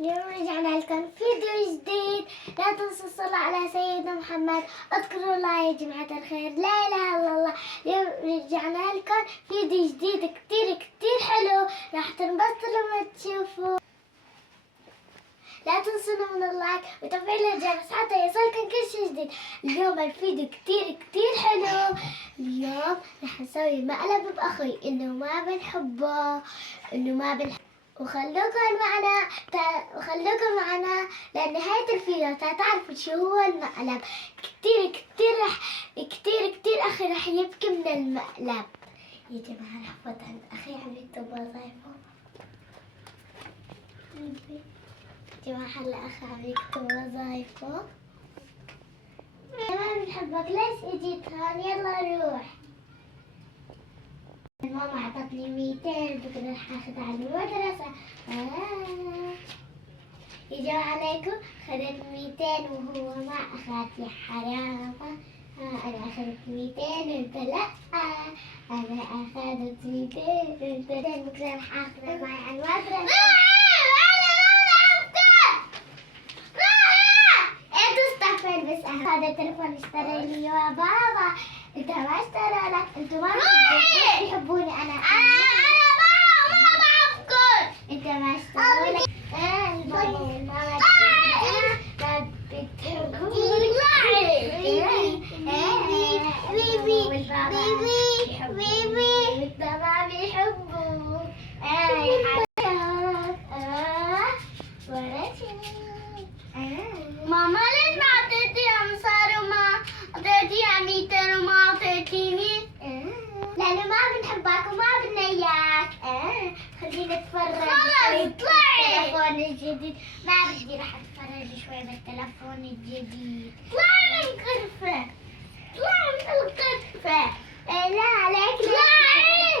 اليوم رجعنا لكم فيديو جديد. لا تنسوا الصلاة على سيدنا محمد. اذكروا الله يا جماعة الخير. لا إله إلا الله. اليوم رجعنا لكم فيديو جديد كتير حلو. راح تنبسطوا لما تشوفوا. لا تنسوا من اللايك وتفعيل الجرس حتى يوصلكم كل شيء جديد. اليوم الفيديو كتير حلو. اليوم راح نسوي مقلب بأخوي إنه ما بنحبه وخلوكم معنا لنهاية الفيديو تعرفوا شو هو المقلب. كتير أخي رح يبكي من المقلب. يا جماعة رح فوت عند أخي عم يكتب وظايفه. جماعة هلا أخي عم يكتب وظايفه. ما بنحبك ليش اجيت هون؟ يلا روح. ماما عطتني 200 بكره رح اخذها على المدرسة. يجوا عليكم خذت 200 وهو ما اخذ. يا حرام. انا اخذت 200 وانت لا. انا اخذت 200 وانت لا. بكره رح اخذها معي على المدرسة. بس هذا التليفون اشترى لي يا بابا. انت ما اشترى لك. انتوا ما بتحبوني. انا ما بحبكم. انت ما اشترى لك. البابا والماما ما بتحبوني. وانت ما بيحبوك. ماما ليش ما اعطيتيها مصاري وما اعطيتيها 200 وما اعطيتيني؟ لانه ما بنحبك وما بدنا اياك. خلينا نتفرج. خلص اطلعي. التلفون الجديد. ما بدي راح اتفرج شوي بالتلفون الجديد. اطلعي من الغرفة. اطلعي من الغرفة. لا عليك. اطلعي.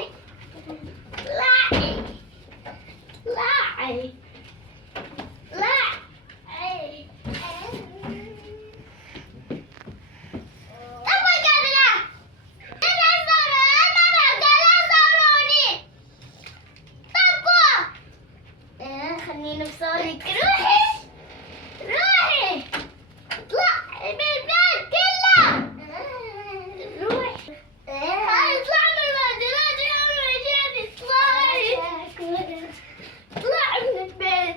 اطلعي. اطلعي. خليني بصورك. روحي اطلعي من البيت كله. روحي. اطلع من المدرسة يا ولدي. اطلعي من البيت.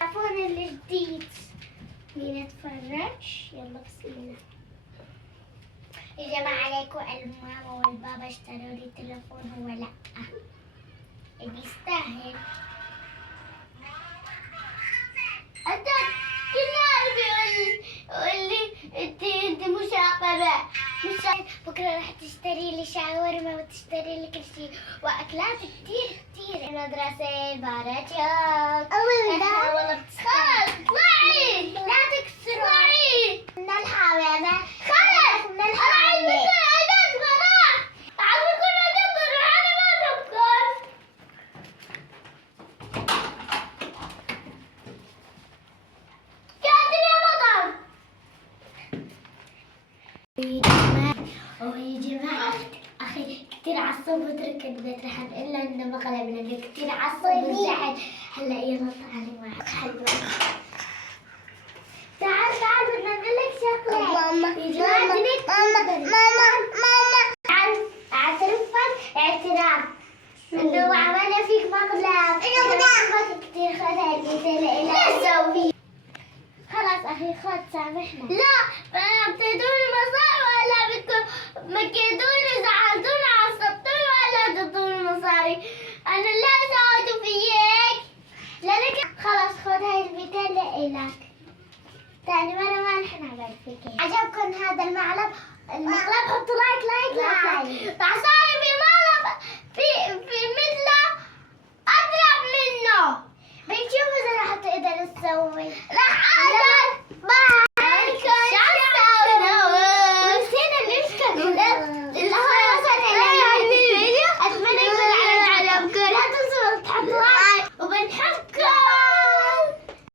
التلفون الجديد. مين نتفرج؟ يلا بسم الله. يا جماعة عليكم الماما والبابا اشتروا لي تلفون هو لا. بيستاهل. انت كل نهار بيقول لي انت مشاغبة. بكره رح تشتري لي شاورما وتشتري لي كل شيء واكلات كتير. المدرسة باراتشوك. والله خلص اطلعي. لا تكسري. من الحمامة. خلص من الحمامة. يا جماعة أخي كتير عصب وترك البيت. رح نقول له إنه مقلب لأنه كتير عصب وزعل. هلا يلا تعالي معك حلوة. تعال بدنا نقول لك شغلة. ماما تعال تلفن اعتراف إنه عملنا فيك مقلب. كتير خذها الجزء لإلك. خلاص أخي خذ سامحنا. لا بتدوني مصاري ولا بدكم مكيدوني زعلتوني عصبتوني ولا تدوني مصاري. أنا لا سويت فيك لأنك خلاص خذ هاي 200 لإلك. تاني مرة ما نحن عمل فيك. عجبكم هذا المقلب حطوا لايك. بعصاري في مقلب في مثله أضرب منه. بنشوف إذا رح تقدر تسوي.